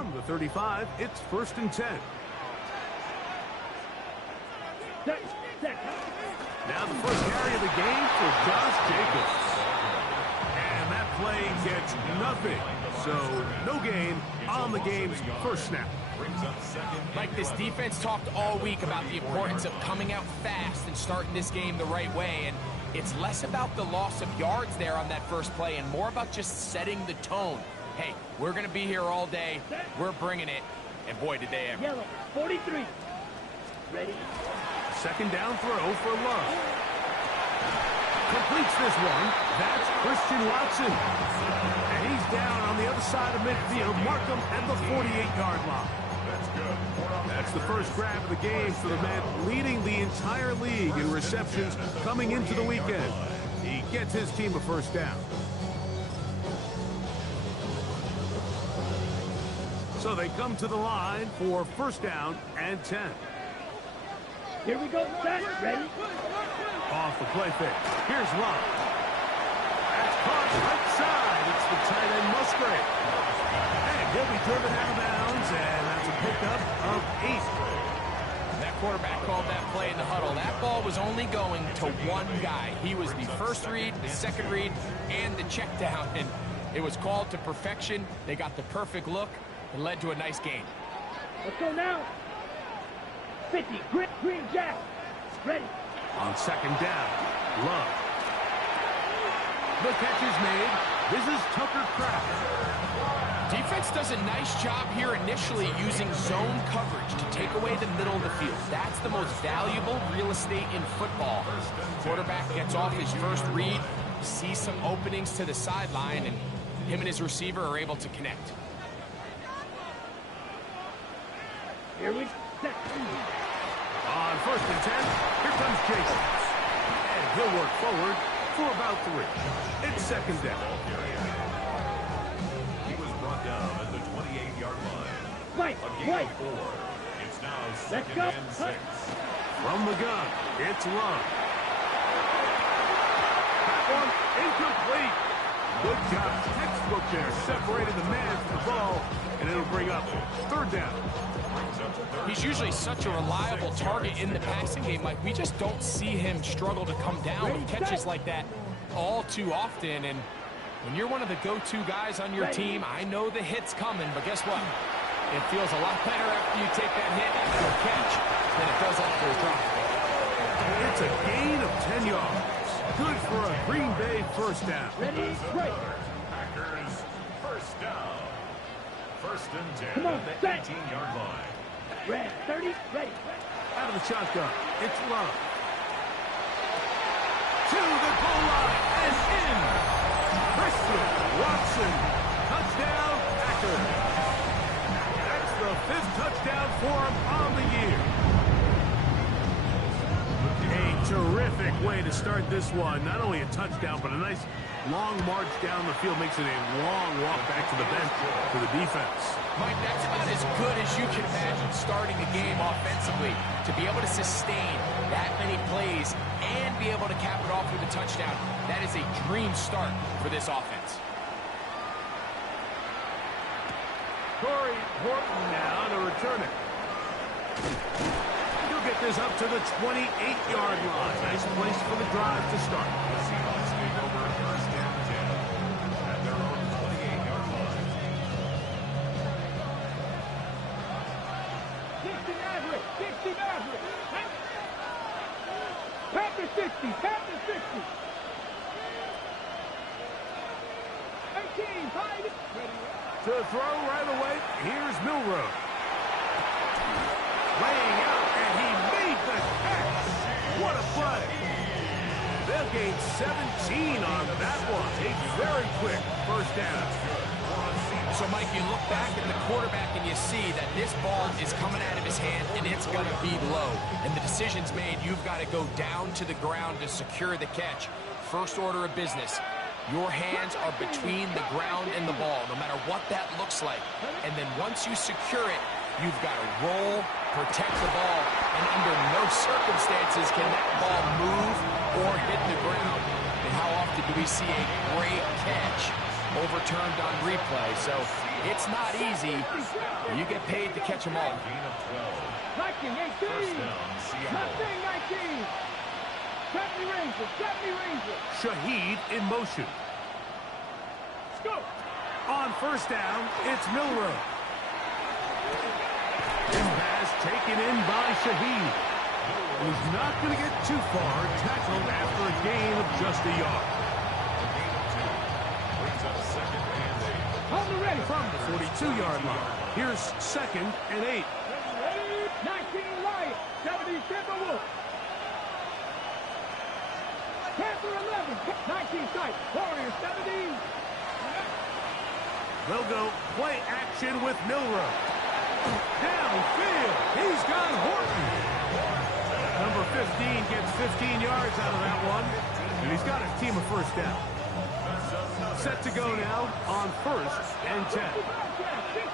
From the 35, it's 1st and 10. Now the first carry of the game for Josh Jacobs. And that play gets nothing. So no gain on the game's first snap. Mike, this defense talked all week about the importance of coming out fast and starting this game the right way. And it's less about the loss of yards there on that first play and more about just setting the tone. Hey, we're going to be here all day. We're bringing it. And boy, did they ever. Yellow, 43. Ready? Second down throw for Love. Completes this one. That's Christian Watson. And he's down on the other side of midfield. Mark him at the 48-yard line. That's the first grab of the game for the man leading the entire league in receptions coming into the weekend. He gets his team a first down. So they come to the line for 1st down and 10. Here we go, set, ready? Off the play fake. Here's Love. That's caught right side. It's the tight end Musgrave. And he'll be driven out of bounds, and that's a pickup of 8. That quarterback called that play in the huddle. That ball was only going to one guy. He was the first read, the second read, and the check down. And it was called to perfection. They got the perfect look. It led to a nice gain. Let's go now. 50, Green Jack. Ready. On 2nd down, Love. The catch is made. This is Tucker Kraft. Defense does a nice job here initially using zone coverage to take away the middle of the field. That's the most valuable real estate in football. Quarterback gets off his first read, sees some openings to the sideline, and him and his receiver are able to connect. Here we go. On 1st and 10, here comes Jacobs. And he'll work forward for about 3. It's 2nd down. He was brought down at the 28-yard line. White. It's now Let's 2nd go. and 6. From the gun, it's Love. That one incomplete. Good job. Textbook there. Separated the man from the ball, and it'll bring up 3rd down. He's usually such a reliable target in the passing game. Like, we just don't see him struggle to come down with catches like that all too often. And when you're one of the go-to guys on your team, I know the hit's coming, but guess what? It feels a lot better after you take that hit after a catch than it does after a drop. It's a gain of 10 yards. Good for a Green Bay 1st down. Ready, right. Packers, 1st down. 1st and 10 Come on, at the set. 18-yard line. Red, 30, ready. Out of the shotgun, it's Love. To the goal line and in. Christian Watson. Touchdown, Packers. That's the 5th touchdown for him on the year. A terrific way to start this one. Not only a touchdown, but a nice long march down the field. Makes it a long walk back to the bench for the defense. Mike, that's about as good as you can imagine starting a game offensively. To be able to sustain that many plays and be able to cap it off with a touchdown, that is a dream start for this offense. Corey Horton now to return it. He'll get this up to the 28-yard line. Nice place for the drive to start. The Seahawks take over 1st and 10 at their own 28-yard line. 60 Maverick, 60 Maverick. Panther 60, Panther 60. 18, 5. To throw right away, here's Milroe. Laying out, and he made the catch. What a play. They'll gain 17 on that one. A very quick 1st down. So, Mike, you look back at the quarterback and you see that this ball is coming out of his hand and it's going to be low. And the decision's made. You've got to go down to the ground to secure the catch. First order of business. Your hands are between the ground and the ball, no matter what that looks like. And then once you secure it, you've got to roll, protect the ball, and under no circumstances can that ball move or hit the ground. And how often do we see a great catch overturned on replay? So It's not easy. You get paid to catch them all. Gain of 12. 19, 18. First down, Seattle. Nothing, 19. 70 Rangers, 70 Rangers. Shaheed in motion. Go. On first down, it's Milroe. This pass taken in by Shaheed. He's not going to get too far, tackled after a gain of just a yard. A gain of 2. Brings up second and 8. On the ready. From the 42-yard line, here's second and 8. 19 Lions, 70 Timberwolves. Panther 11, 19 Tight, Warriors 17. They'll go play action with Milroe. Downfield, he's got Horton. Number 15 gets 15 yards out of that one, and he's got his team a first down. Set to go now on first and 10.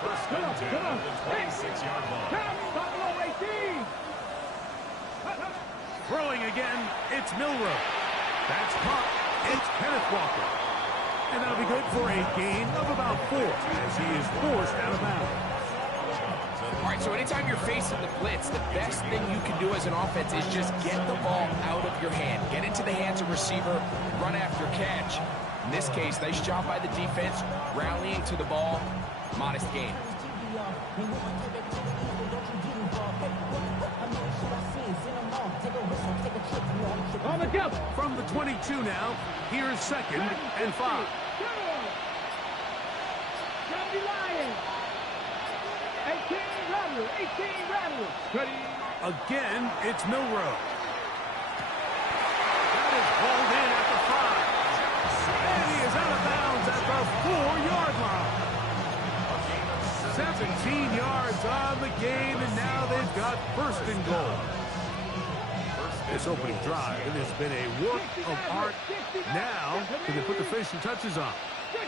First and 10 at the 26-yard line. Buffalo 18. Throwing again, it's Milroe. That's caught. It's Kenneth Walker. And that'll be good for a gain of about 4 as he is forced out of bounds. All right, so anytime you're facing the blitz, the best thing you can do as an offense is just get the ball out of your hand. Get into the hands of receiver, run after catch. In this case, nice job by the defense, rallying to the ball, modest gain. On the double. From the 22 now, here's second and 5. 70 Lions. 18 Rattlers, 18 Rattlers. Ready. Again, it's Milroe. That is hauled in at the 5. And he is out of bounds at the 4-yard line. 17 yards on the game, and now they've got first and goal. This opening drive, it has been a work of art. Now, can they put the finishing touches on?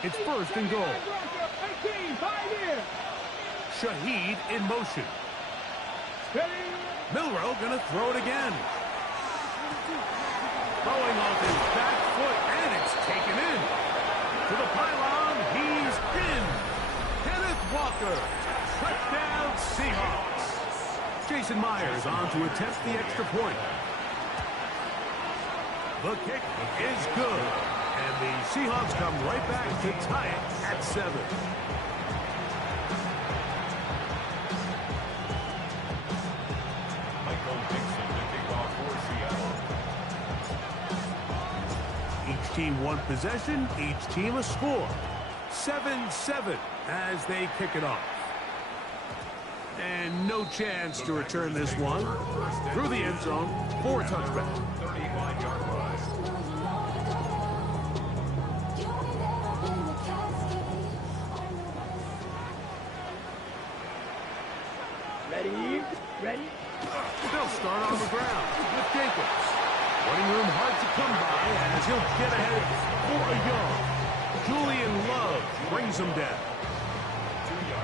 It's first and goal. 18, 5 years. Shaheed in motion. Ready. Milroe gonna throw it again. Throwing off his back foot, and it's taken in. To the pylon, he's in. Kenneth Walker. Touchdown Seahawks. Jason Myers on to attempt the extra point. The kick is good. And the Seahawks come right back to tie it at 7. Each team one possession, each team a score. 7-7 as they kick it off. And no chance to return this one. Through the end zone for a touchback. 31-yard line. Ready. Ready. They'll start on the ground with Jacobs. Running room hard to come by as he'll get ahead for a yard. Julian Love brings him down.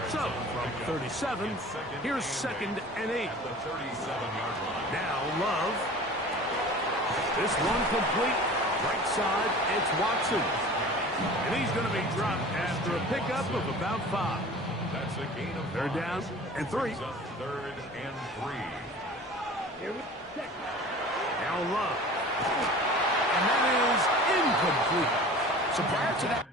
So, from 37, here's second and 8. At the 37-yard line. Now Love. This one complete. Right side, it's Watson. And he's going to be dropped after a pickup of about 5. That's a gain of 3rd 5. down and 3. Brings up 3rd and 3. Here we go. Now Love. And that is incomplete. So prior to that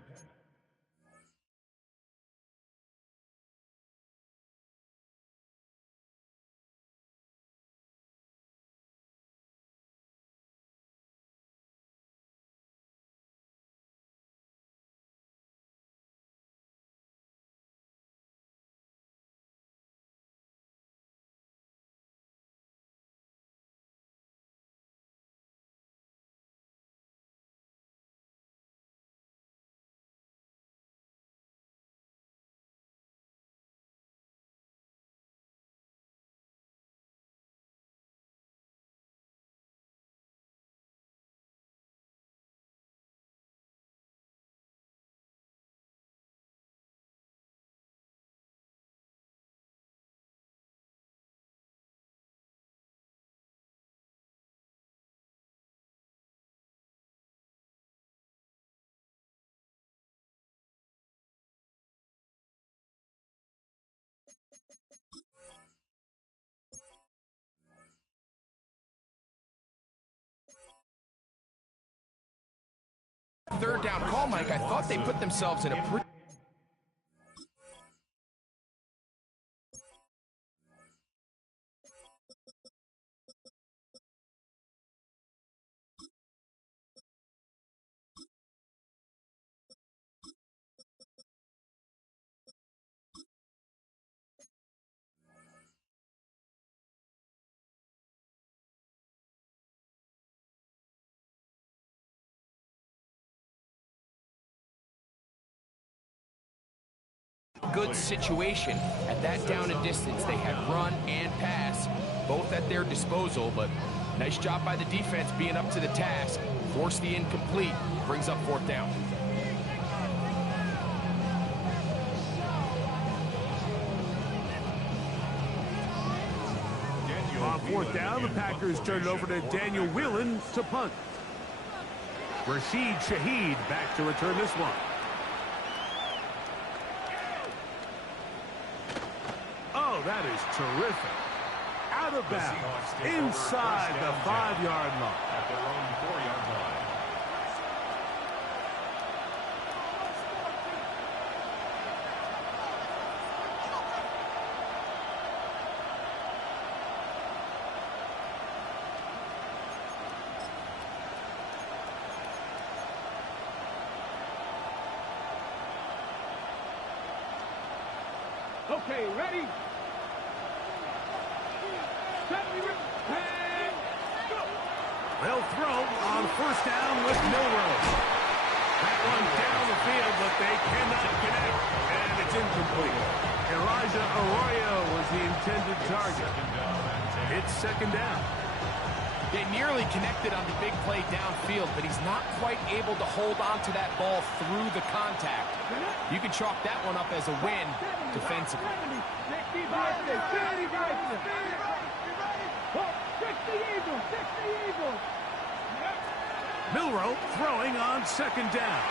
Overall, Mike, I thought they put themselves in a pretty good situation. At that down and distance, they had run and pass, both at their disposal, but nice job by the defense being up to the task. Force the incomplete, brings up fourth down. On fourth down, the Packers turn it over to Daniel Whelan to punt. Rashid Shaheed back to return this one. Oh, that is terrific. Out of bounds, inside the 5-yard line. At their own 4-yard line. Okay, ready? They'll throw on first down with Milrose. That one down the field, but they cannot connect, and it's incomplete. Elijah Arroyo was the intended target. It's second down. They nearly connected on the big play downfield, but he's not quite able to hold on to that ball through the contact. You can chalk that one up as a win defensively. 60 Eagles, 60 Eagles. Milroe throwing on second down.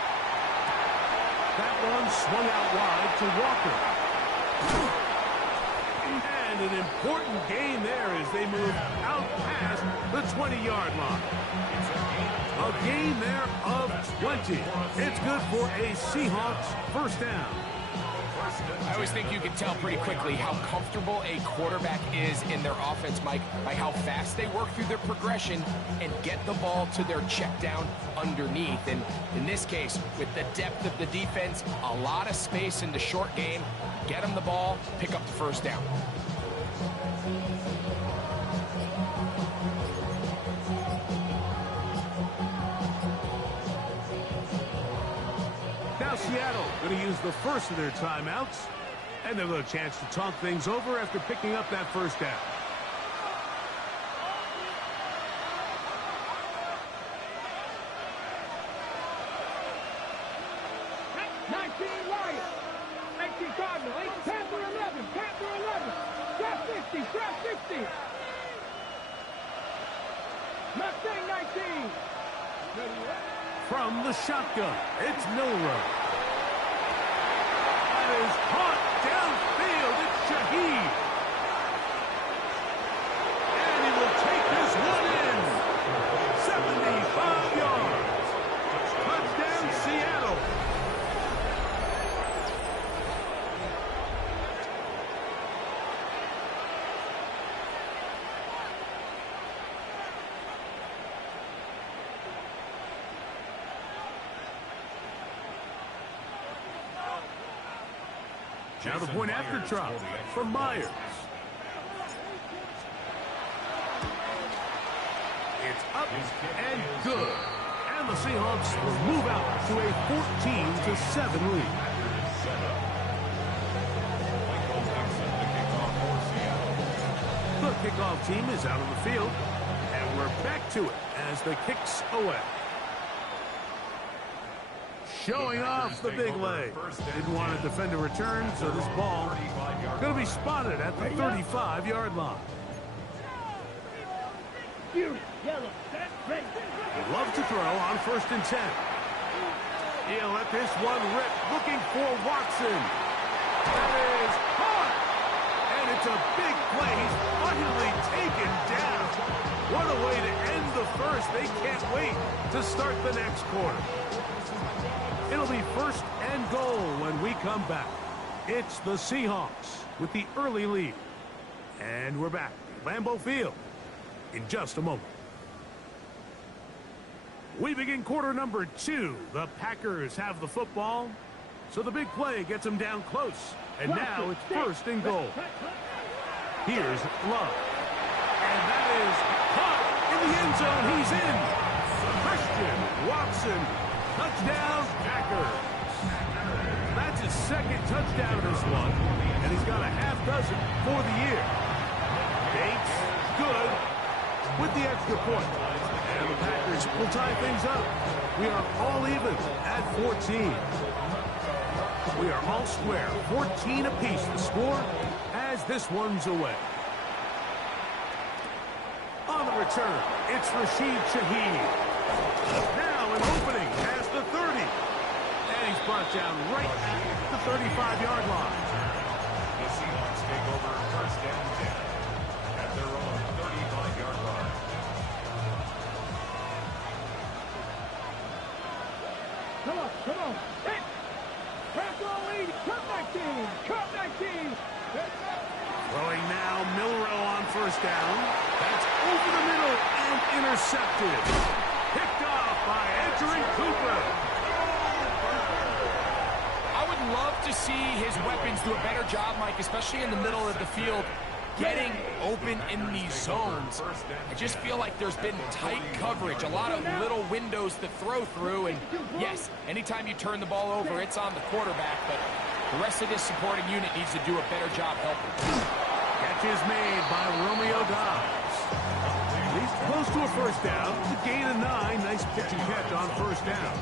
That one swung out wide to Walker. And an important gain there as they move out past the 20-yard line. A gain there of 20. It's good for a Seahawks first down. I always think you can tell pretty quickly how comfortable a quarterback is in their offense, Mike, by how fast they work through their progression and get the ball to their check down underneath. And in this case, with the depth of the defense, a lot of space in the short game, get them the ball, pick up the first down. Now Seattle going to use the first of their timeouts, and they'll get a chance to talk things over after picking up that first down. Cardinal, 8, Panther 11, Panther 11, draft 60, draft 60. Mustang 19. From the shotgun, it's Milroe. That is caught downfield. It's Shaheed. And he will take this one in. 75 yards. Touchdown, Seattle. Now the point after drop from Myers. It's up and good. And the Seahawks move out to a 14-7 lead. The kickoff team is out on the field. And we're back to it as the kick's away. Showing off the big leg. Didn't want to defend a return, so this ball going to be spotted at the 35-yard line. He'd love to throw on 1st and 10. He'll let this one rip, looking for Watson. That is caught. And it's a big play. He's finally taken down. What a way to end the first. They can't wait to start the next quarter. It'll be first and goal when we come back. It's the Seahawks with the early lead. And we're back at Lambeau Field in just a moment. We begin quarter number 2. The Packers have the football. So the big play gets them down close. And now it's first and goal. Here's Love. And that is caught in the end zone. He's in. Christian Watson. Touchdown, Packers. That's his second touchdown of this one. And he's got a half dozen for the year. Bates, good, with the extra point. And the Packers will tie things up. We are all even at 14. We are all square, 14 apiece the score as this one's away. On the return, it's Rashid Shaheed. Now an opening past the 30. And he's brought down right at the 35-yard line. The Seahawks take over first and 10 at their own 35-yard line. Come on. Hit. Pass all 80. Cut 19. Cut 19. Throwing now, Milrow on first down. That's over the middle and intercepted. Picked off by Edgerrin Cooper. I would love to see his weapons do a better job, Mike, especially in the middle of the field, getting open in these zones. I just feel like there's been tight coverage, a lot of little windows to throw through, and yes, anytime you turn the ball over, it's on the quarterback, but the rest of this supporting unit needs to do a better job helping. Catch is made by Romeo Dobbs. He's close to a first down. It's a gain of 9. Nice pitch and catch on first down.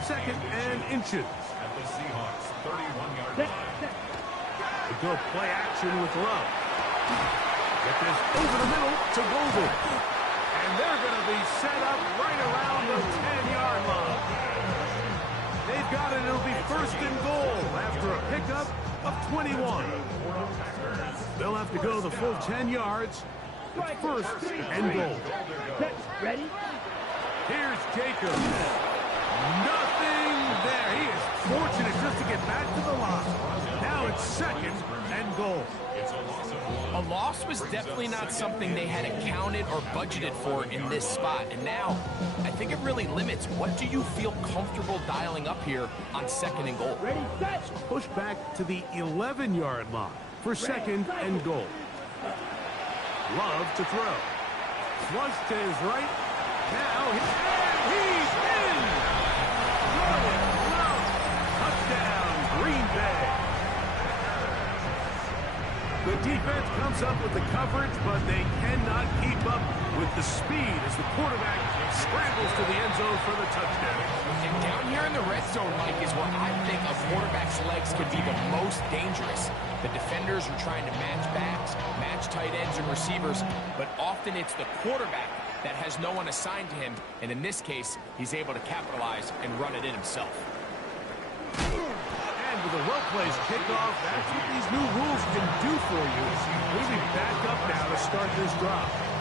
Second and inches. At the Seahawks 31-yard line. We go play action with Love. Get this over the middle to Golden. And they're going to be set up right around the 10-yard line. They've got it. It'll be first and goal after a pickup of 21. They'll have to go the full 10 yards. It's first and goal. Ready? Here's Jacobs. Nothing there. He is fortunate just to get back to the line. Now it's second and goal. A loss was definitely not something they had accounted or budgeted for in this spot. And now, I think it really limits what do you feel comfortable dialing up here on second and goal. Ready, set. Push back to the 11-yard line for second and goal. Love to throw. Flush to his right. Now he's in. Jordan Love. Touchdown, Green Bay. The defense comes up with the coverage, but they cannot keep up with the speed as the quarterback scrambles to the end zone for the touchdown. And down here in the red zone, Mike, is where I think a quarterback's legs could be the most dangerous. The defenders are trying to match backs, match tight ends and receivers, but often it's the quarterback that has no one assigned to him, and in this case, he's able to capitalize and run it in himself. And with a well-placed kickoff, that's what these new rules can do for you. We'll be back up now to start this drive.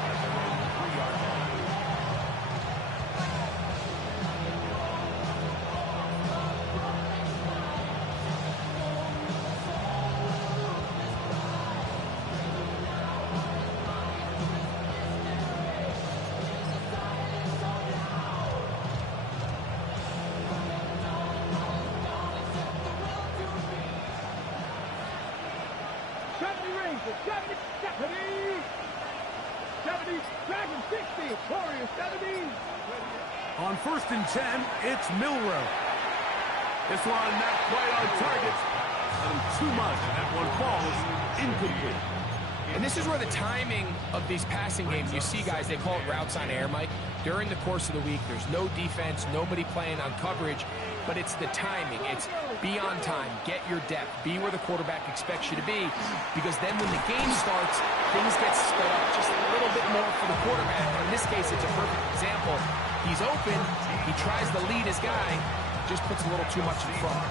On first and 10, it's Milrow. This one not quite on target. Too much, and that one falls incomplete. And this is where the timing of these passing games, you see guys, they call it routes on air, Mike. During the course of the week, there's no defense, nobody playing on coverage, but it's the timing. It's be on time, get your depth, be where the quarterback expects you to be, because then when the game starts, things get sped up just a little bit more for the quarterback. In this case, it's a perfect example. He's open, he tries to lead his guy, just puts a little too much in front.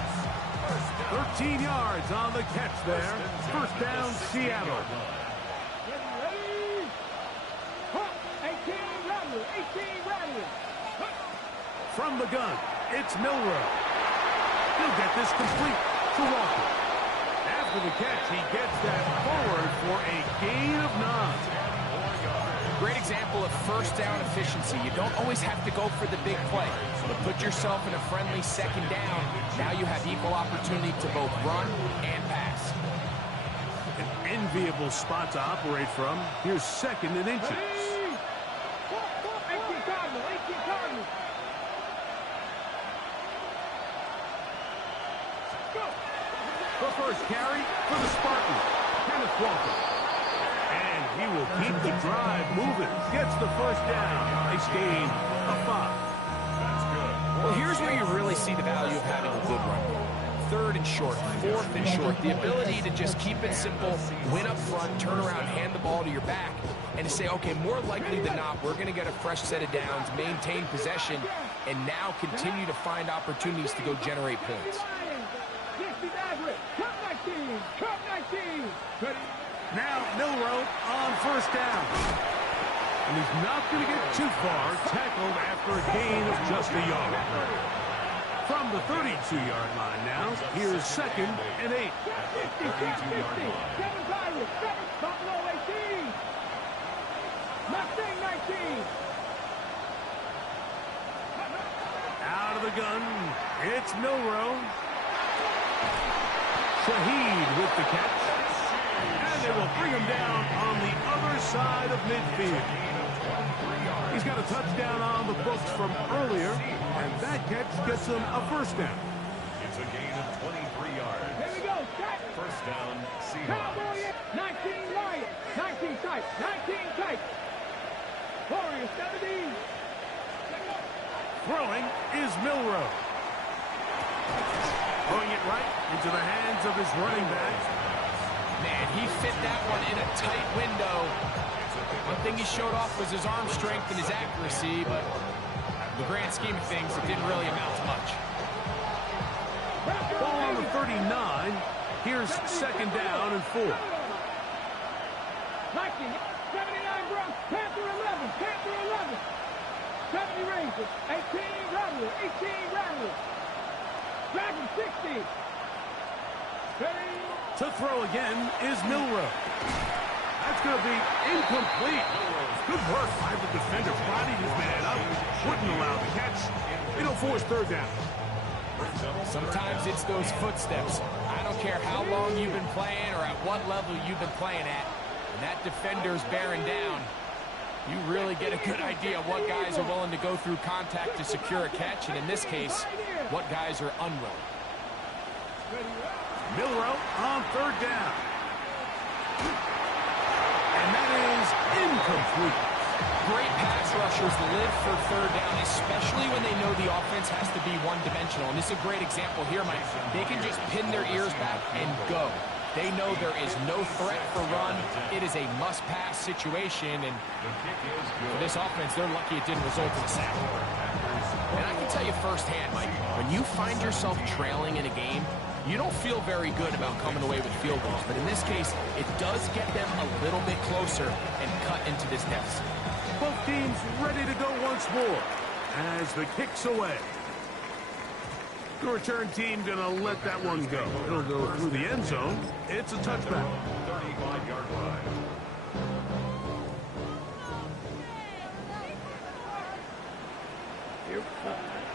13 yards on the catch there. First down, Seattle. From the gun, It's Milroe. He'll get this complete to Walker. After the catch, he gets that forward for a gain of 9. Great example of first down efficiency. You don't always have to go for the big play, but put yourself in a friendly second down. Now you have equal opportunity to both run and pass. An enviable spot to operate from. Here's 2nd and inches. 18 Cardinals, 18 Cardinals. Go. The first carry for the Spartans, Kenneth Walker. And he will keep the drive moving. Gets the first down. Nice gain of 5. That's good. Well, here's where you really see the value of having a good run. 3rd and short, 4th and short. The ability to just keep it simple, win up front, turn around, hand the ball to your back, and to say, okay, more likely than not, we're going to get a fresh set of downs, maintain possession, and now continue to find opportunities to go generate points. Cup 19. Now Milroe on first down. And he's not going to get too far. Tackled after a gain of just a yard. From the 32-yard line now, here's 2nd and 8. 50, 7 Pirates, 7 Buffalo 18. Mustang 19. Out of the gun, it's Milroe. Shaheed with the catch. And they will bring him down on the other side of midfield. He's got a touchdown on the books from earlier, and that catch gets him a first down. It's a gain of 23 yards. Here we go. First down, Seahawks. Cowboy 19 Lions. 19 tight. 19 tight. Warriors 17. Throwing is Milroe. Throwing it right into the hands of his running back. Man, he fit that one in a tight window. One thing he showed off was his arm strength and his accuracy, but in the grand scheme of things, it didn't really amount to much. Ball on the 39. Here's 2nd down and 4. 19, 79 Browns, Panther 11, Panther 11. 70 Rangers, 18 Rattlers, 18 Rattlers. Dragon 60. To throw again is Milroe. That's going to be incomplete. Good work by the defender. Bodied his man up. Wouldn't allow the catch. It'll force 3rd down. Sometimes it's those footsteps. I don't care how long you've been playing or at what level you've been playing at. When that defender's bearing down, you really get a good idea of what guys are willing to go through contact to secure a catch, and in this case, what guys are unwilling. Milroe on 3rd down. And that is incomplete. Great pass rushers live for 3rd down, especially when they know the offense has to be one-dimensional. And this is a great example here, Mike. They can just pin their ears back and go. They know there is no threat for run. It is a must-pass situation, and for this offense, they're lucky it didn't result in a sack. And I can tell you firsthand, Mike, when you find yourself trailing in a game, you don't feel very good about coming away with field goals. But in this case, it does get them a little bit closer and cut into this deficit. Both teams ready to go once more as the kick's away. The return team going to let that one go. It'll go through the end zone. It's a touchback. 35-yard line.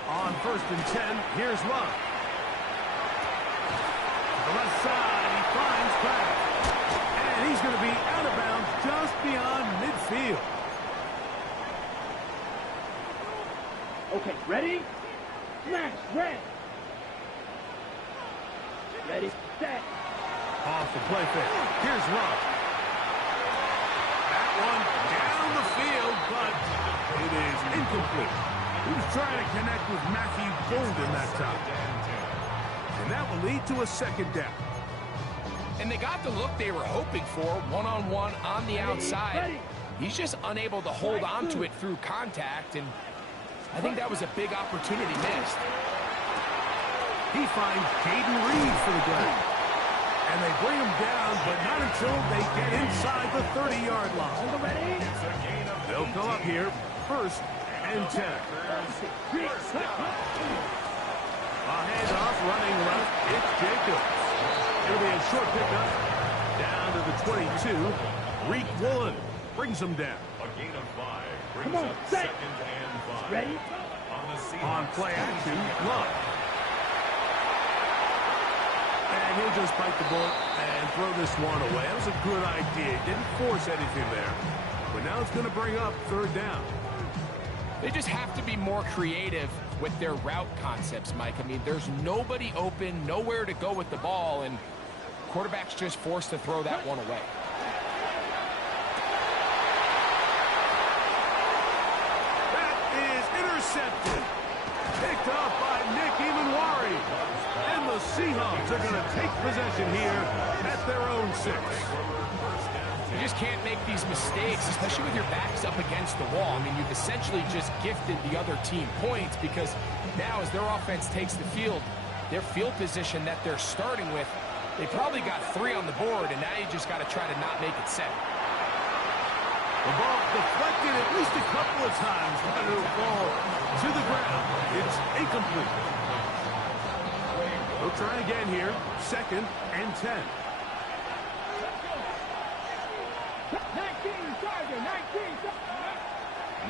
On 1st and 10, here's Love. To the left side, he finds Pratt. And he's going to be out of bounds just beyond midfield. Okay, ready? Smash, red. Ready, set. Off the play fake. Here's Love. That one down the field, but it is incomplete. He was trying to connect with Matthew Golden that time. And that will lead to a 2nd down. And they got the look they were hoping for, one-on-one on the outside. He's just unable to hold on to it through contact, and I think that was a big opportunity missed. He finds Caden Reed for the grab. And they bring him down, but not until they get inside the 30-yard line. They'll go up here, 1st and 10. handoff, running left. It's Jacobs. It'll be a short pickup. Down to the 22. Reek Woolen brings him down. A gain of 5 brings Come on, up set. 2nd and 5. Ready? On the Seahawks. On play action, Love. And he'll just bite the bullet and throw this one away. That was a good idea. Didn't force anything there. But now it's going to bring up 3rd down. They just have to be more creative with their route concepts, Mike. I mean, there's nobody open, nowhere to go with the ball, and quarterback's just forced to throw that one away. That is intercepted. Picked up by Nick Emanwari. And the Seahawks are going to take possession here at their own 6. You just can't make these mistakes, especially with your backs up against the wall. I mean, you've essentially just gifted the other team points because now as their offense takes the field, their field position that they're starting with, they probably got 3 on the board, and now you just got to try to not make it 7. The ball deflected at least a couple of times, but it'll fall to the ground. It's incomplete. They'll try again here. 2nd and 10. 19, Tiger, 19.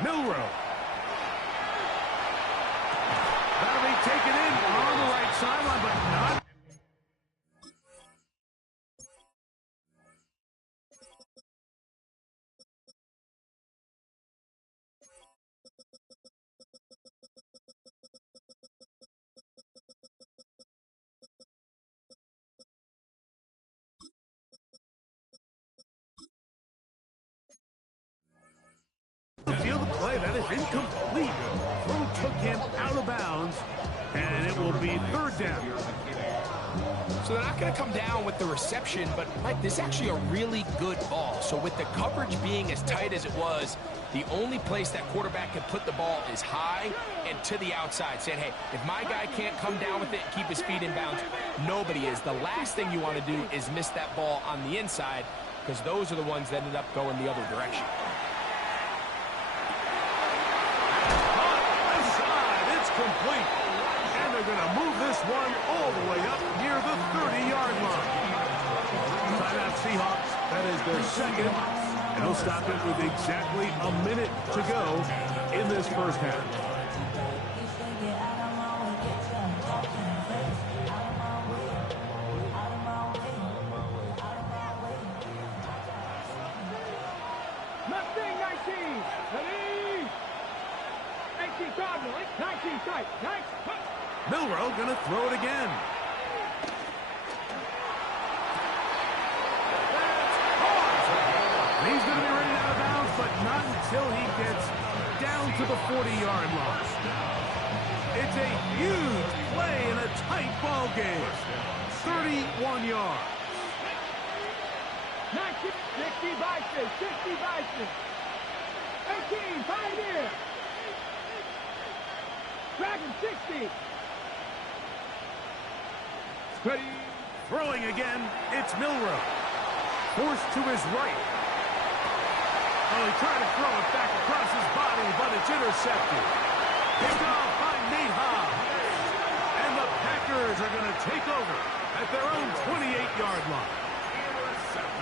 Milroe. That'll be taken in on the right sideline, but not. The field of play, that is incomplete. Throw took him out of bounds, and it will be 3rd down. So they're not going to come down with the reception, but, Mike, this is actually a really good ball. So with the coverage being as tight as it was, the only place that quarterback can put the ball is high and to the outside, saying, hey, if my guy can't come down with it and keep his feet in bounds, nobody is. The last thing you want to do is miss that ball on the inside, because those are the ones that ended up going the other direction. Complete. And they're going to move this one all the way up near the 30-yard line. Timeout Seahawks. That is their 2nd. And they'll stop it with exactly a minute to go in this first half. Mustang 19. Ready? 18 Cardinal, 19 tight, 19. Milroe going to throw it again. He's going to be ready out of bounds, but not until he gets down to the 40-yard line. It's a huge play in a tight ball game. 31 yards. 19, 60 Bison, 60 Bison. 18, Pioneer. Dragon 60. Ready. Throwing again, it's Milroe. Forced to his right. Oh, he tried to throw it back across his body, but it's intercepted. Picked off by Nate Hobbs. And the Packers are going to take over at their own 28-yard line.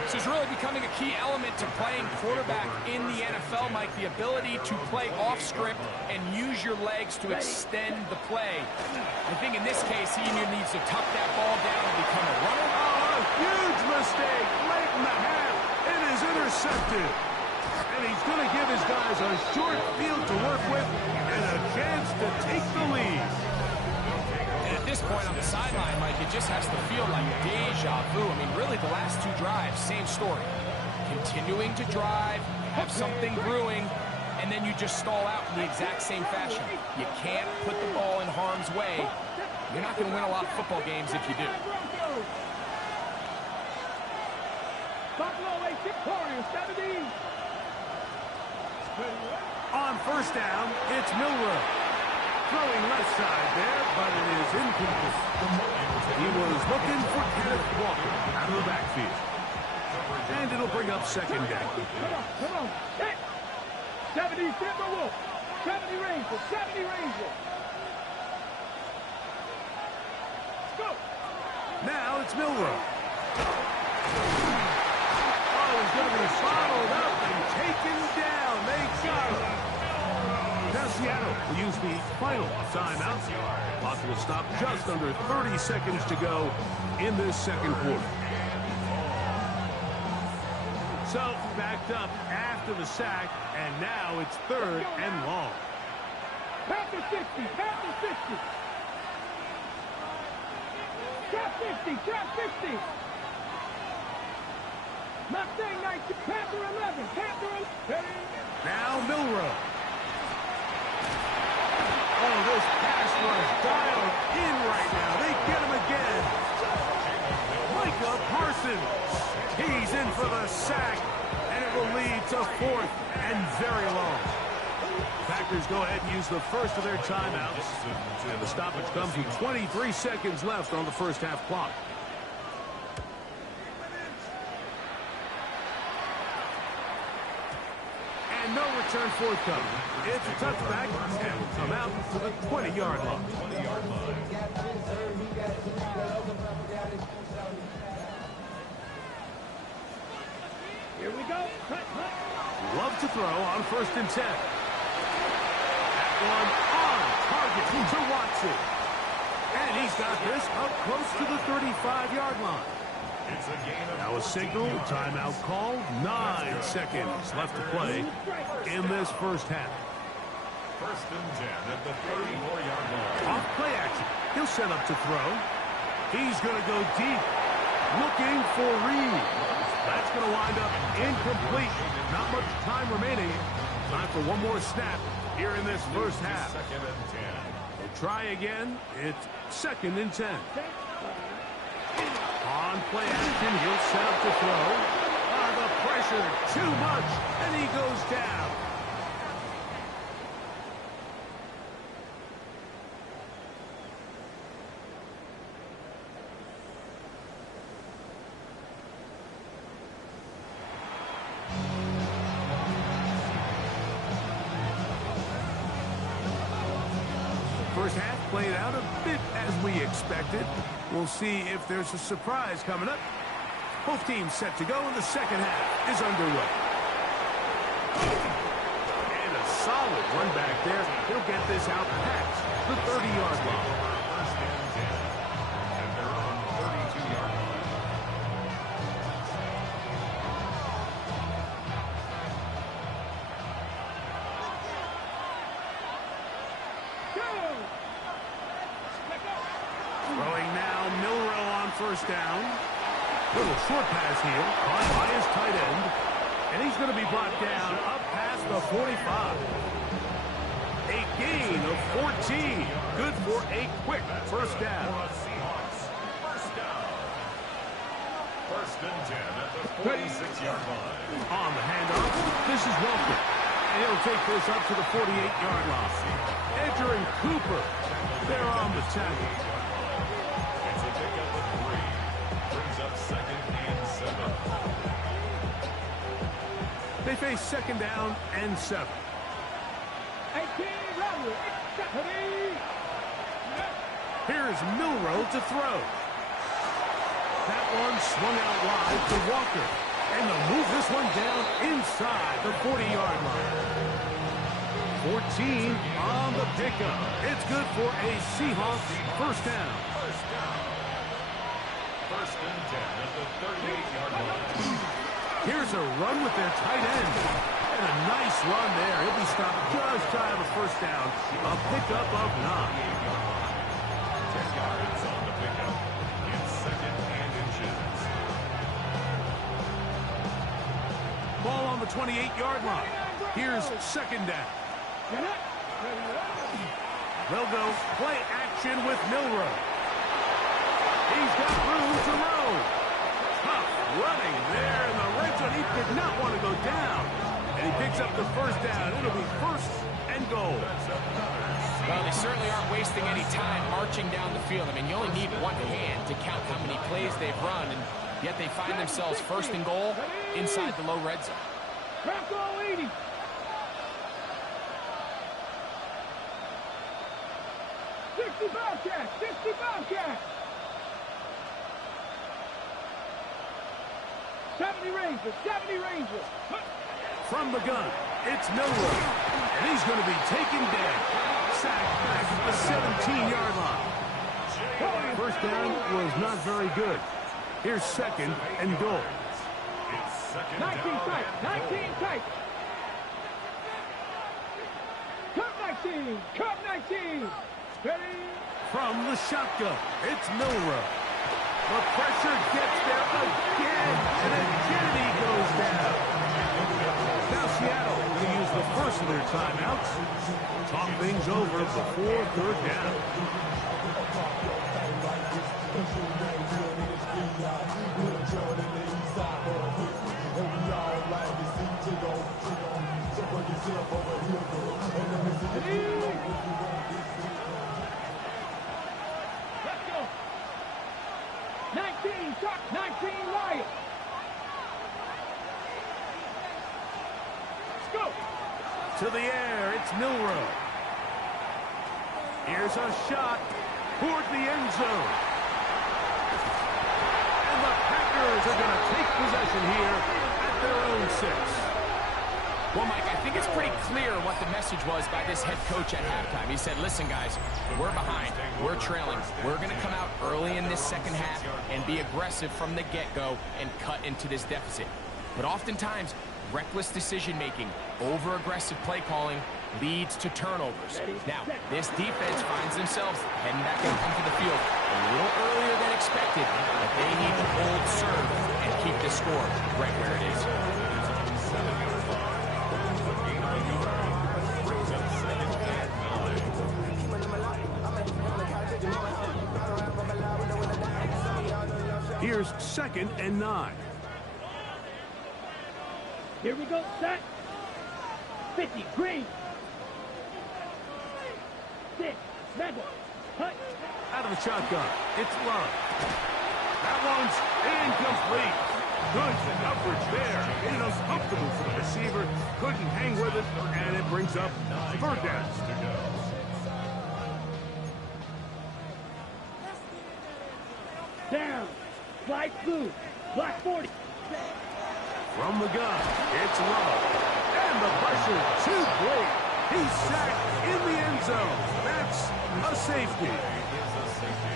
This is really becoming a key element to playing quarterback in the NFL, Mike, the ability to play off script and use your legs to extend the play. I think in this case, he either needs to tuck that ball down and become a runner. Oh, a huge mistake late in the half. It is intercepted. And he's going to give his guys a short field to work with and a chance to take the lead. And at this point on the sideline, Mike, it just has to feel like deja vu. I mean, really, the last 2 drives, same story. Continuing to drive, have something brewing, and then you just stall out in the exact same fashion. You can't put the ball in harm's way. You're not going to win a lot of football games if you do. Buffalo 86 corner, 70. On first down, it's Milroe. Throwing left side there, but it is incomplete. He was looking for Kenneth Walker out of the backfield. And it'll bring up 2nd down. Come on. Hit. 70 Timberwolf. 70 Rangers. 70 Rangers. Now it's Milroe. Oh, he's going to be followed up and taken down. They got him. Now Seattle will use the final timeout. Clock will stop just under 30 seconds to go in this second quarter. So, backed up after the sack, and now it's 3rd and long. Panther 60, Panther 60. Trap 50, trap 50. Mustang 19, Panther 11, Panther 11. Now Milroe. Oh, this pass was dialed in right now. They get him again. Micah Parsons. He's in for the sack, and it will lead to 4th and very long. Packers go ahead and use the first of their timeouts. And the stoppage comes with 23 seconds left on the first half clock. And no return forthcoming. It's a touchback, and will come out to the 20-yard line. Here we go. Cut, cut. Love to throw on 1st and 10. That one on target to Watson. And he's got this up close to the 35-yard line. Now a signal, timeout called. 9 seconds left to play in this first half. 1st and 10 at the 34-yard line. Off play action. He'll set up to throw. He's going to go deep. Looking for Reed. That's going to wind up incomplete. Not much time remaining. Time for one more snap here in this first half. 2nd and 10. We'll try again. It's 2nd and 10. On play action, he'll set up to throw. The pressure, too much, and he goes down. First half played out a bit as we expected. We'll see if there's a surprise coming up. Both teams set to go, and the second half is underway. And a solid run back there. He'll get this out past the 30-yard line. 1st and 10 at their own 32-yard line. Throwing now, Milroe on 1st down. Little short pass here, caught by his tight end. And he's going to be brought down up past the 45. A gain of 14. Good for a quick first down. Seahawks. 1st down. 1st and 10 at the 46-yard line. On the handoff, this is Walker. And he'll take this up to the 48-yard line. Edger and Cooper, they're on the tackle. It's a pickup of 3. Brings up 2nd and 7. They face 2nd down and 7. 18, Robert. Here's Milroe to throw. That one swung out wide to Walker. And they'll move this one down inside the 40-yard line. 14 on the pickup. It's good for a Seahawks first down. 1st and 10 at the 38-yard line. Here's a run with their tight end. And a nice run there. He'll be stopped just shy of a first down. A pickup of 9. 10 yards on the pickup. It's 2nd and inches. Ball on the 28-yard line. Here's 2nd down. They'll go play action with Milroe. He's got room to roll. Tough running there in the red zone. He did not want to go down. And he picks up the first down. It'll be 1st and goal. Well, they certainly aren't wasting any time marching down the field. I mean, you only need one hand to count how many plays they've run, and yet they find themselves 1st and goal inside the low red zone. Crack all 80. 60 Bobcats, 60 Bobcats. 70 Rangers, 70 Rangers. From the gun, it's Milroe. And he's going to be taken down. Sacked back at the 17-yard line. First down was not very good. Here's second and goal. 19 tight, 19 tight. Cut 19, cut 19. Ready? From the shotgun, it's Milroe. The pressure gets there again, and again he goes down. Now Seattle going to use the first of their timeouts. Talk things over before third down. Let's go. 19, tuck, 19, Lion. Let's go. To the air, it's Milroe. Here's a shot toward the end zone. And the Packers are going to take possession here at their own 6. Well, Mike, I think it's pretty clear what the message was by this head coach at halftime. He said, listen, guys, we're behind. We're trailing. We're going to come out early in this second half and be aggressive from the get-go and cut into this deficit. But oftentimes, reckless decision-making, over-aggressive play calling leads to turnovers. Now, this defense finds themselves heading back out onto the field a little earlier than expected, but they need to hold serve and keep the score right where it is. Here's second and 9. Here we go, set. 50, green. 6, Medal. Cut. Out of the shotgun, it's Love. That one's incomplete. Good coverage there. Made it uncomfortable for the receiver. Couldn't hang with it, and it brings up third down. Down. Flag blue. Black 40. From the gun, it's Love. And the pressure too great. He's sacked in the end zone. That's a safety.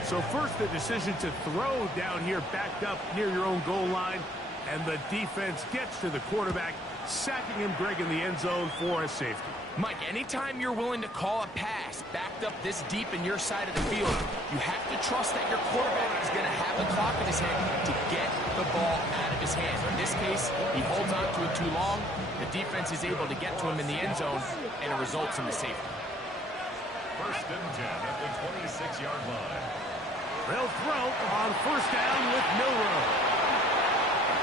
So first the decision to throw down here backed up near your own goal line. And the defense gets to the quarterback, sacking him, Greg, in the end zone for a safety. Mike, anytime you're willing to call a pass backed up this deep in your side of the field, you have to trust that your quarterback is going to have the clock in his head to get the ball out of his hand. In this case, he holds on to it too long. The defense is able to get to him in the end zone, and it results in the safety. First and 10 at the 26-yard line. They'll throw on first down with Milroe.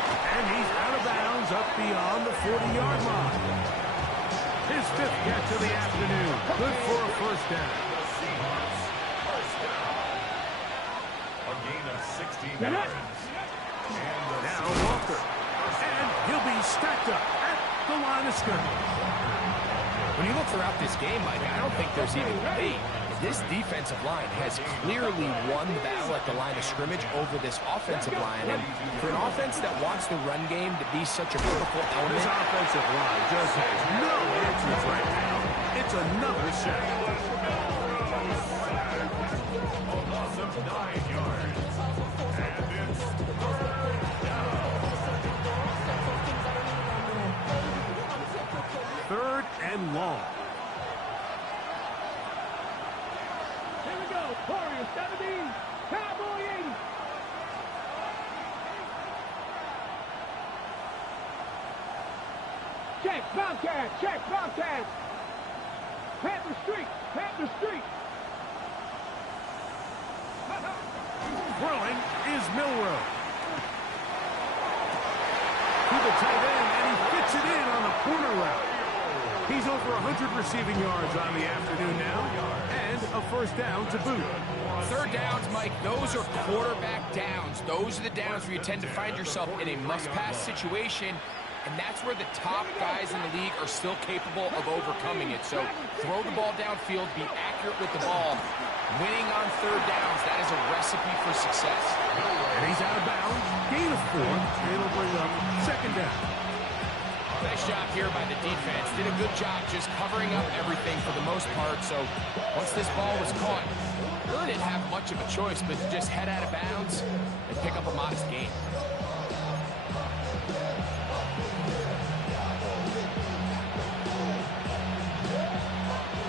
And he's out of bounds up beyond the 40-yard line. His 5th catch of the afternoon. Good for a first down. The Seahawks, first down. A gain of 16 yards. And Now Walker. And he'll be stacked up at the line of scrimmage. When you look throughout this game, Mike, I don't think there's even debate. This defensive line has clearly won the battle at the line of scrimmage over this offensive line. And for an offense that wants the run game to be such a critical element, This offensive line just has no answers right now. It's another sack. a loss of 9 yards. And it's Third and long. Here we go. Warriors 70. Cowboy 80. Check, Bobcat. Check, Bobcat. Panther Street. Panther Street. Throwing is Milroe. To the tight end, and he fits it in on the corner route. He's over 100 receiving yards on the afternoon now, and a first down to boot. third downs, Mike, those are quarterback downs. Those are the downs where you tend to find yourself in a must-pass situation, and that's where the top guys in the league are still capable of overcoming it. So throw the ball downfield, be accurate with the ball. Winning on third downs, that is a recipe for success. And he's out of bounds. Gain of 4. It'll bring up second down. Nice job here by the defense. Did a good job just covering up everything for the most part. So once this ball was caught, really didn't have much of a choice but to just head out of bounds and pick up a modest gain.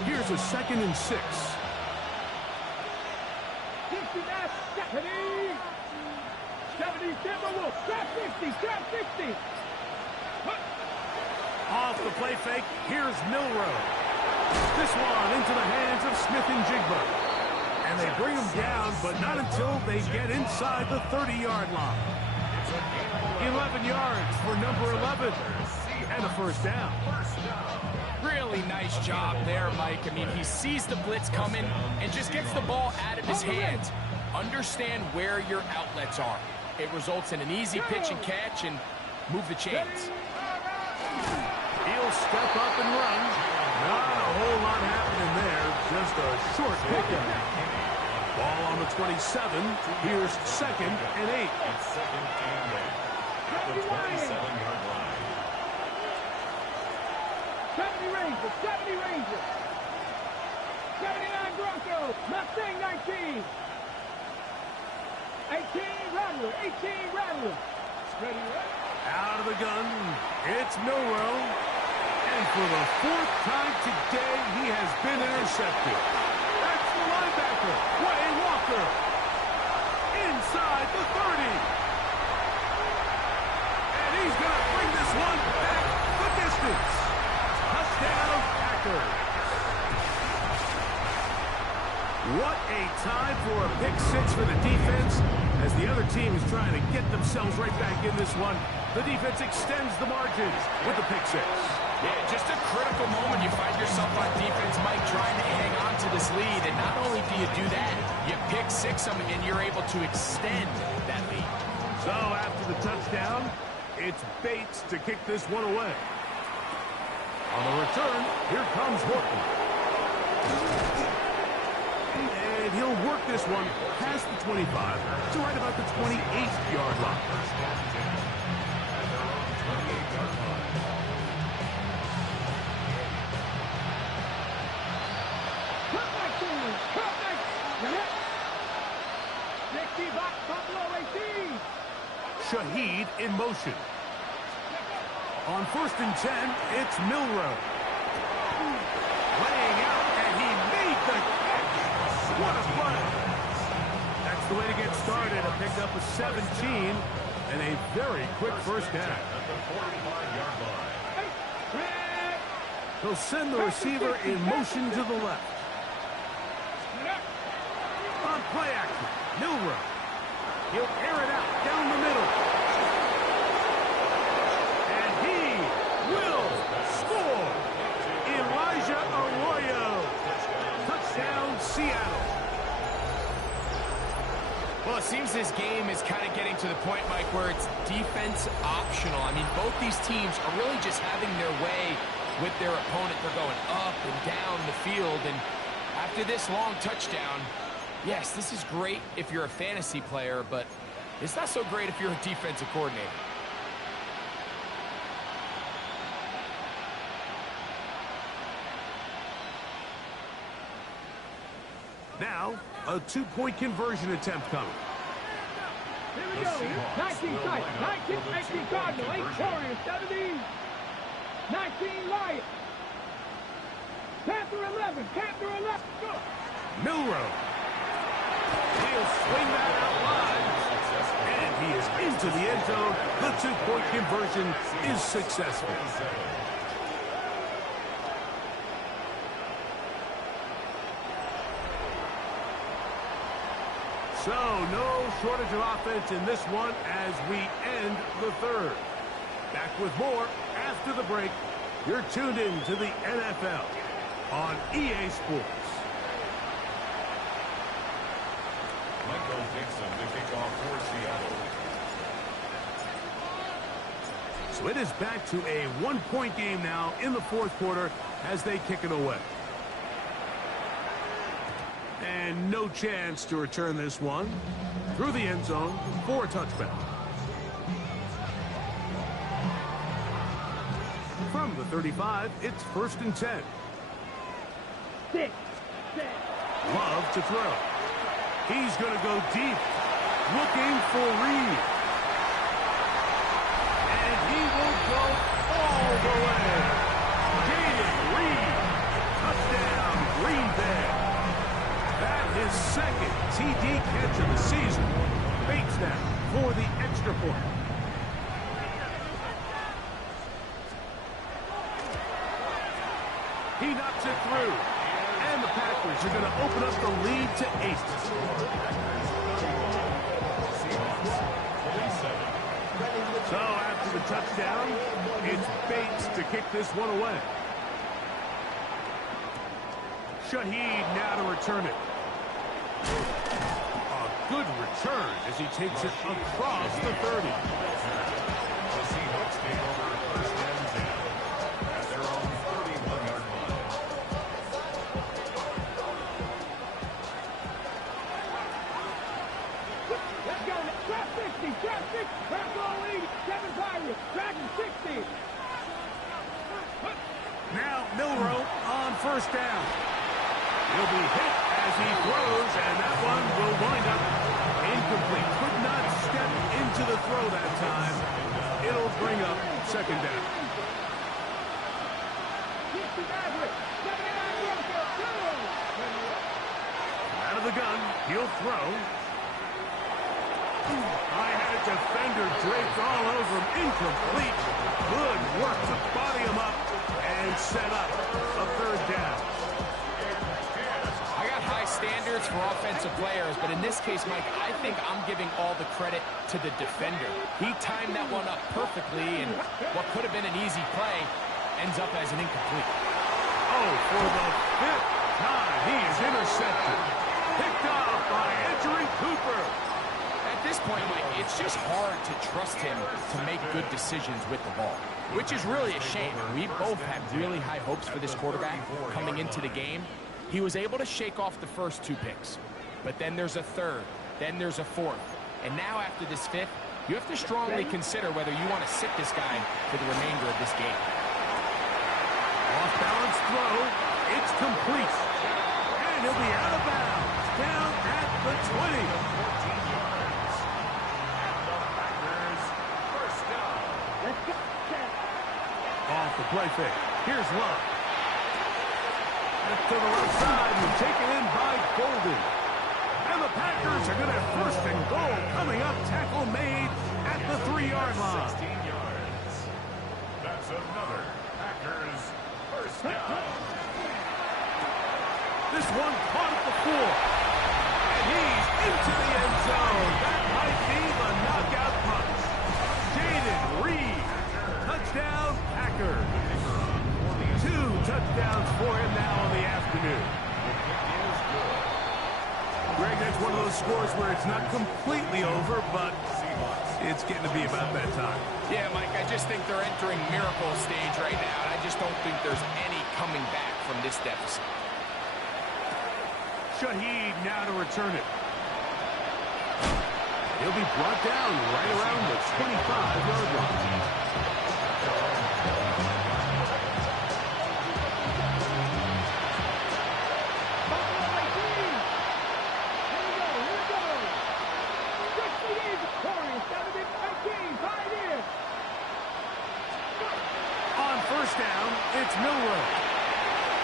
Here's a 2nd and 6. 70, Timberwolves, trap 60, trap 60. Off the play fake, here's Milroe. This one into the hands of Smith and Jigba. And they bring him down, but not until they get inside the 30-yard line. 11 yards for number 11. And a first down. Really nice job there, Mike. I mean, he sees the blitz coming and just gets the ball out of his hands. Understand where your outlets are. It results in an easy pitch and catch and move the chains. He'll step up and run. Not a whole lot happening there. Just a short pickup. Ball on the 27. Here's 2nd and 8. It's 2nd and 8 at the 27-yard line. 70 Rangers, 70 Rangers. 79 Broncos, Mustang 19. 18 Rattler, 18 Rattler. Ready, right? Out of the gun, it's Milroe. And for the 4th time today, he has been intercepted. That's the linebacker, Wayne Walker. Inside the 30. And he's going to bring this one back the distance. Touchdown, Packers. What a time for a pick 6 for the defense. As the other team is trying to get themselves right back in this one, the defense extends the margins with the pick 6. Yeah, just a critical moment. You find yourself on defense, Mike, trying to hang on to this lead. And not only do you do that, you pick 6 them and you're able to extend that lead. So after the touchdown, it's Bates to kick this one away. On the return, here comes Horton. And he'll work this one past the 25 to right about the 28-yard line. Shaheed in motion. On 1st and 10, it's Milroe. Laying out, and he made the catch. What a play. That's the way to get started. A pickup of 17 and a very quick first down. At the 45-yard line. He'll send the receiver in motion to the left. On play action, Milroe. He'll air it out down the middle. And he will score. Elijah Arroyo. Touchdown, Seattle. Well, it seems this game is kind of getting to the point, Mike, where it's defense optional. I mean, both these teams are really just having their way with their opponent. They're going up and down the field. And after this long touchdown, yes, this is great if you're a fantasy player, but it's not so great if you're a defensive coordinator. Now, a 2-point conversion attempt coming. Here we go. 19 Titans, 19 Cardinals, 8 Warriors, 17. 19 Lions. Panther 11, Panther 11. Go. Milroe. He'll swing that out wide. And he is into the end zone. The 2-point conversion is successful. So, no shortage of offense in this one as we end the third. Back with more after the break. You're tuned in to the NFL on EA Sports. Michael Dixon to kick off for Seattle. So it is back to a 1-point game now in the 4th quarter as they kick it away. And no chance to return this one. through the end zone for a touchback. From the 35, it's 1st and 10. Love to throw. He's going to go deep, looking for Reed. And he will go all the way. Jaden Reed, touchdown, Green Bay. That his second TD catch of the season. Bates now for the extra point. He knocks it through. And the Packers are going to open up the lead to 8. So after the touchdown, it's Bates to kick this one away. Shaheed now to return it. A good return as he takes it across the 30. The Seahawks take over 1st and 10 at their own 31-yard line. Let's go. Trap 60. Trap 6. Trap ball lead. 7 Pirates. Dragon 60. Now Milroe on 1st down. He'll be hit as he throws, and that one will wind up incomplete. Could not step into the throw that time. It'll bring up 2nd down. Out of the gun, he'll throw. I had a defender draped all over him. Incomplete. Good work to body him up and set up a 3rd down. I got high standards for offensive players, but in this case, Mike, I think I'm giving all the credit to the defender. He timed that one up perfectly, and what could have been an easy play ends up as an incomplete. Oh, for the 5th time, he is intercepted. Picked off by Edgerrin Cooper. At this point, Mike, it's just hard to trust him to make good decisions with the ball, which is really a shame. We both had really high hopes for this quarterback coming into the game. He was able to shake off the first 2 picks, but then there's a 3rd, then there's a 4th, and now after this 5th, you have to strongly consider whether you want to sit this guy for the remainder of this game. Off-balance throw. It's complete. And he'll be out of bounds. Down at the 20. 14 yards. And the Packers 1st down. Off the play fake. Here's Love. To the left side and taken in by Golden. And the Packers are going to have 1st and goal coming up. Tackle made at the 3-yard line. 16 yards. That's another Packers 1st down. This one caught at the 4. And he's into the end zone. That might be the knockout punch. Jaden Reed. Touchdown, Packers. 2 touchdowns for him now on the afternoon. Greg, that's one of those scores where it's not completely over, but it's getting to be about that time. Yeah, Mike, I just think they're entering miracle stage right now, and I just don't think there's any coming back from this deficit. Shaheed now to return it. He'll be brought down right around the 25-yard line. On 1st down, it's Milroe.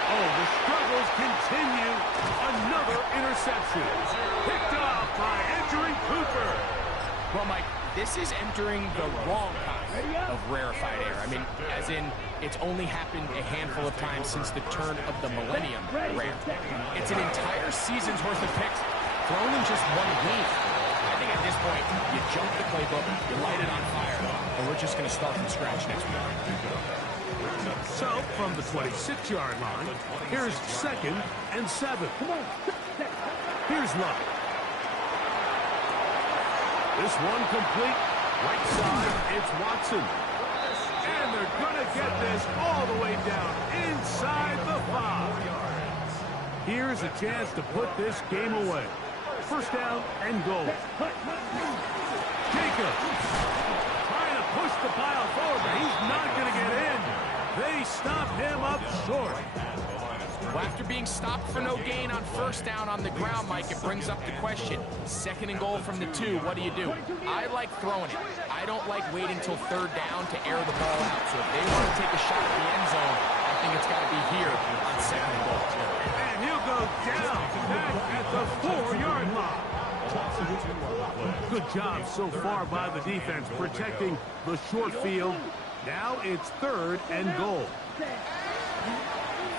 Oh, the struggles continue. Another interception. Picked off by Edgerrin Cooper. Well, Mike, this is entering the wrong kind of rarefied air. I mean, as in, it's only happened a handful of times since the turn of the millennium rare. It's an entire season's worth of picks thrown in just one game. I think at this point, you jump the playbook, you light it on fire, and we're just going to start from scratch next week. So, from the 26-yard line, here's 2nd and 7. Here's Love. This one complete. Right side, it's Watson. And they're going to get this all the way down inside the 5. Here's a chance to put this game away. first down and goal. Jacobs trying to push the pile forward, but he's not going to get in. They stop him up short. Well, after being stopped for no gain on first down on the ground, Mike, it brings up the question. Second and goal from the 2, what do? I like throwing it. I don't like waiting till third down to air the ball out. So if they want to take a shot at the end zone, I think it's got to be here on second and goal. And he'll go down back at the 4-yard line. Good job so far by the defense protecting the short field. Now it's third and goal.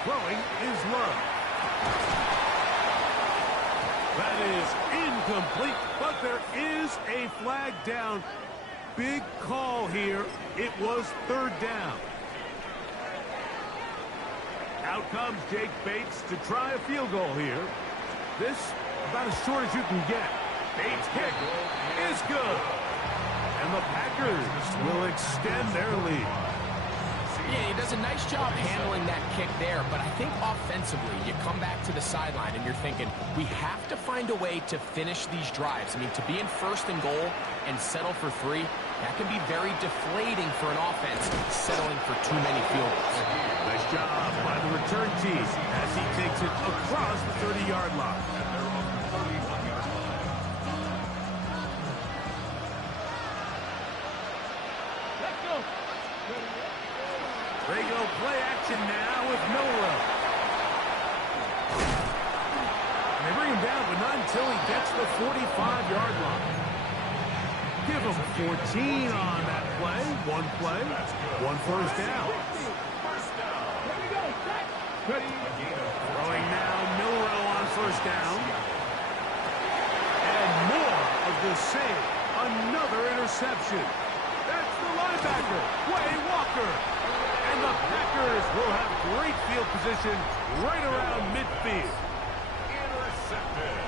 Throwing is Love. That is incomplete, but there is a flag down. Big call here. It was third down. Out comes Jake Bates to try a field goal here. This about as short as you can get. Bates' kick is good. And the Packers will extend their lead. Yeah, he does a nice job handling that kick there, but I think offensively, you come back to the sideline and you're thinking, we have to find a way to finish these drives. I mean, to be in first and goal and settle for 3, that can be very deflating for an offense settling for too many field goals. Nice job by the return team as he takes it across the 30-yard line. They go play action now with Milrow. They bring him down, but not until he gets the 45-yard line. Give him 14 on that play. One first down. Throwing now, Milrow on first down. And more of the same. Another interception. That's the linebacker, Way Walker. And the Packers will have great field position right around midfield. Intercepted.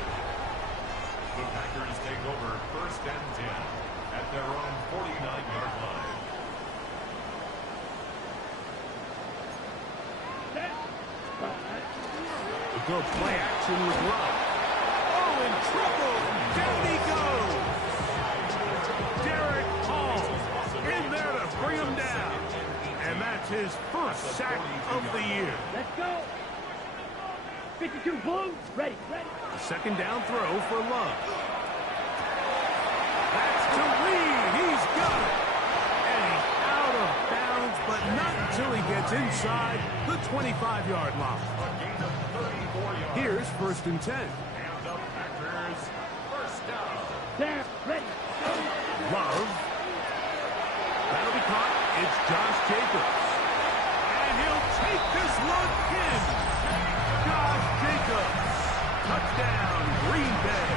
The Packers take over first and 10 at their own 49-yard line. The go play action with Love. Oh, in trouble. Down he goes. Derek Hall in there to bring him down. And that's his first sack of the year. Let's go. 52 Blue, ready. A second down throw for Love. That's to Reed. He's got it. And he's out of bounds, but not until he gets inside the 25-yard line. Here's first and 10. And the Packers first down. There, ready. Love. That'll be caught. It's Josh Jacobs. And he'll take this one in. Josh Jacobs. Touchdown, Green Bay.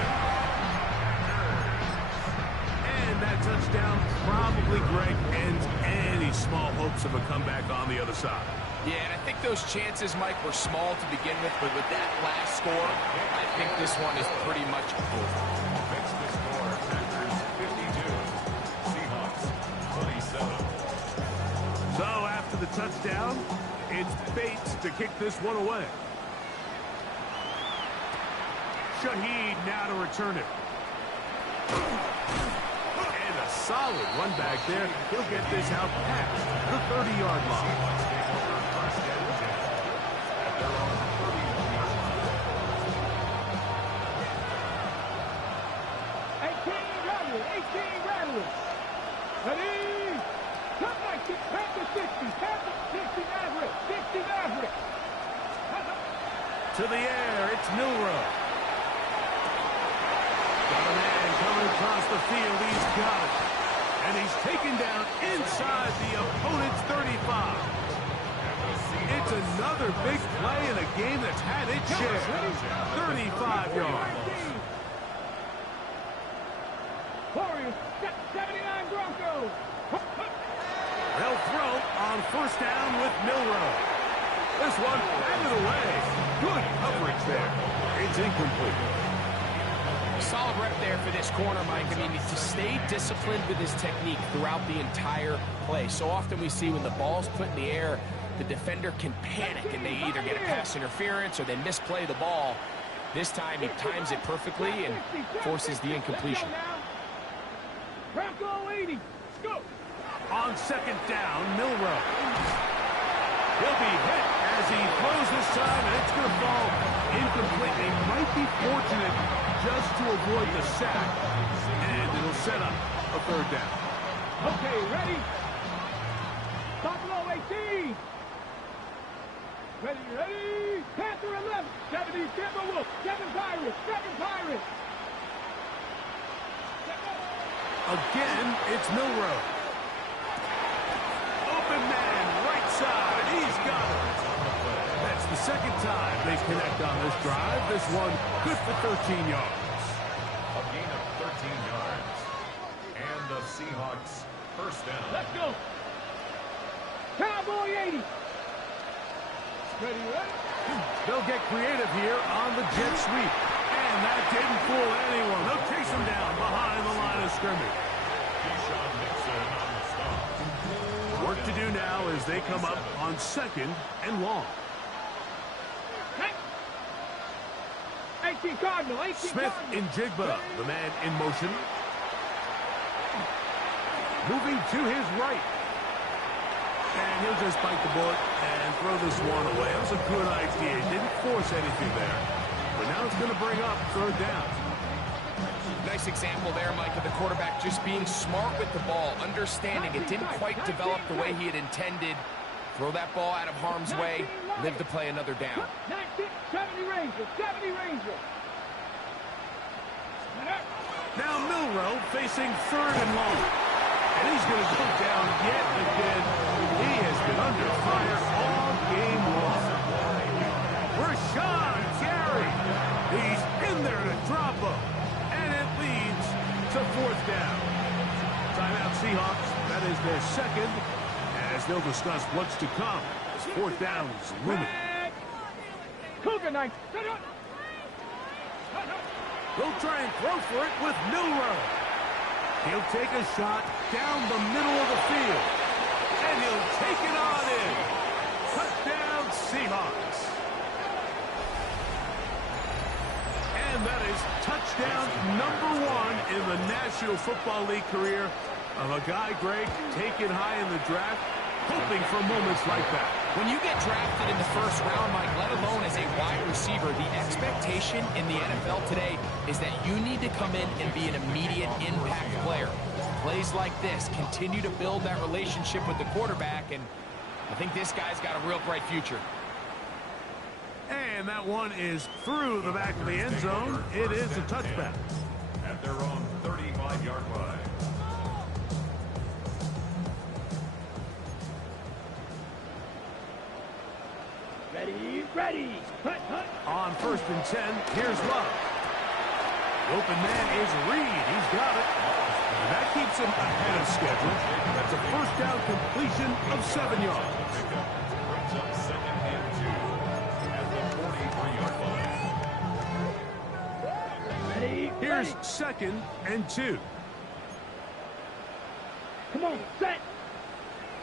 And that touchdown probably, Greg, ends any small hopes of a comeback on the other side. Yeah, and I think those chances, Mike, were small to begin with, but with that last score, I think this one is pretty much over. Fix the score. Packers 52. Seahawks 27. So after the touchdown, it's Bates to kick this one away. Shaheed now to return it. And a solid run back there. He'll get this out past the 30-yard line. Ready? Come back, Panther 60, Panther 60 Maverick, 60 Maverick. To the air, it's Milrow. Got a man coming across the field, he's got it. And he's taken down inside the opponent's 35. It's another big play in a game that's had its share. 35 yards. Warriors, 79 Broncos. They'll throw on first down with Milrow. This one batted away. Good coverage there. It's incomplete. Solid rep there for this corner, Mike. I mean, to stay disciplined with his technique throughout the entire play. So often we see when the ball's put in the air, the defender can panic and they either get a pass interference or they misplay the ball. This time he times it perfectly and forces the incompletion. Bronco 80. Go. On second down, Milroe. He'll be hit as he throws this time, and it's going to fall incomplete. They might be fortunate just to avoid the sack, and it'll set up a third down. Okay, ready? Buffalo 18. Ready? Panther 11. 70, Timberwolf. 7 Pirates. 7 Pirates. Again, it's Milroe. Open man, right side. He's got it. That's the second time they connect on this drive. This one good for 13 yards. A gain of 13 yards. And the Seahawks first down. Let's go. Cowboy 80. Ready? They'll get creative here on the jet sweep. And that didn't fool anyone. They'll chase him down behind the line of scrimmage. Keyshawn Nixon on the stop. Work to do now as they come up on second and long. 18 Cardinal. 18 Smith Cardinal. in Jigba, the man in motion. Moving to his right. And he'll just bite the bullet and throw this one away. That was a good idea. He didn't force anything there. But now it's going to bring up third down. Nice example there, Mike, of the quarterback just being smart with the ball, understanding it didn't quite develop the way he had intended. Throw that ball out of harm's way, live to play another down. 19, 70 Rangers. 70 Rangers. Now Milroe facing third and long. And he's going to go down yet again. He has been under fire all game long. Rashawn Gary. He's in there to drop him. And it leads to fourth down. Timeout Seahawks. That is their second. As they'll discuss what's to come. As fourth down is looming. Cougar Knight. They'll try and throw for it with Milroe. He'll take a shot down the middle of the field. And he'll take it on in. Touchdown, Seahawks. And that is touchdown number 1 in the National Football League career of a guy, Greg, taken high in the draft, hoping for moments like that. When you get drafted in the first round, Mike, let alone as a wide receiver, the expectation in the NFL today is that you need to come in and be an immediate impact player. Plays like this continue to build that relationship with the quarterback, and I think this guy's got a real bright future. And that one is through the back of the end zone. It is a touchback. At their own 35-yard line. Ready. Hut. On first and 10, here's Love. The open man is Reed. He's got it. And that keeps him ahead of schedule. That's a first down completion of 7 yards. Brings up second and 2 at the 43-yard line. Here's second and 2. Come on, set.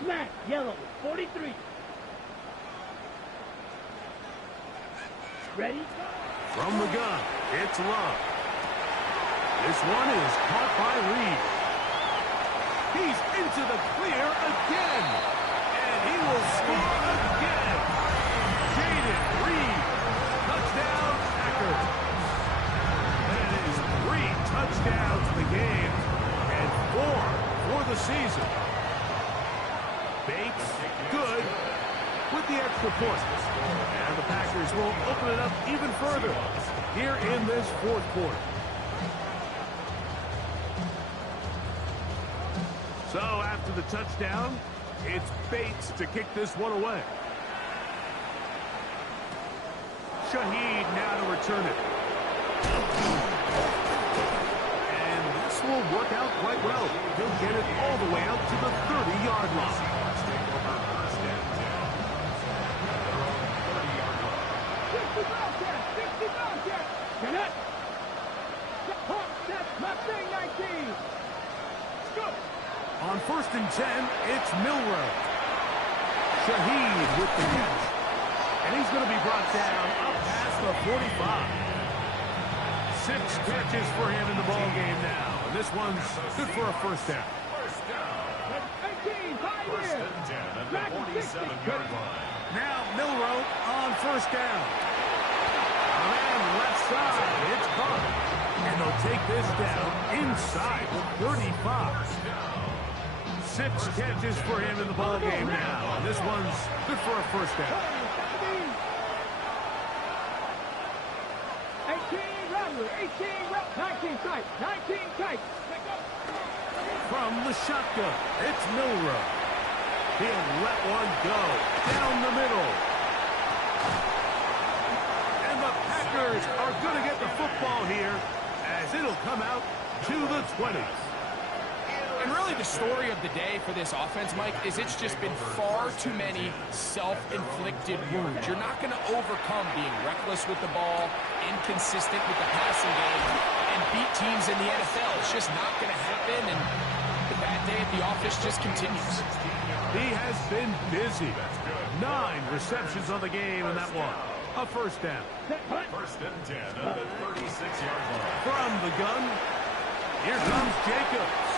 Smack, yellow, 43. Ready? From the gun, it's Love. This one is caught by Reed. He's into the clear again. And he will score again. Jaden Reed. Touchdown, Packers. That is 3 touchdowns in the game and 4 for the season. Bates, good with the extra point. And the Packers will open it up even further here in this fourth quarter. So after the touchdown, it's Bates to kick this one away. Shaheed now to return it. And this will work out quite well. He'll get it all the way out to the 30-yard line. 60 Bobcat. Get it. That's Mustang 19. Go. On first and 10, it's Milroe. Shaheed with the catch. And he's going to be brought down up past the 45. 6 catches for him in the ball game now. And this one's good for a first down. 18, 5 First years. and 10 at the 47-yard line. Now Milrow on first down. And left side, it's caught. And they'll take this down inside the 35. 6 catches for him in the ball game now. And this one's good for a first down. 18, Rattler, 18, 19 tight, 19 tight. From the shotgun, it's Milrow. He'll let one go down the middle. And the Packers are going to get the football here as it'll come out to the 20s. And really the story of the day for this offense, Mike, is it's just been far too many self-inflicted wounds. You're not going to overcome being reckless with the ball, inconsistent with the passing game, and beat teams in the NFL. It's just not going to happen, and the bad day at the office just continues. He has been busy. 9 receptions on the game in that one. A first down. First and 10 at the 36-yard line. From the gun, here comes Jacobs.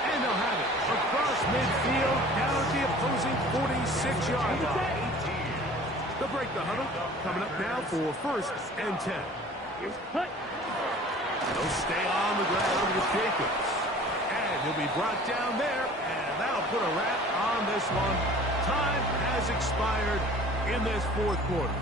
And they'll have it across midfield down at the opposing 46-yard line. They'll break the huddle. Coming up now for first and 10. They'll stay on the ground with Jacobs. And he'll be brought down there. And that'll put a wrap on this one. Time has expired in this fourth quarter.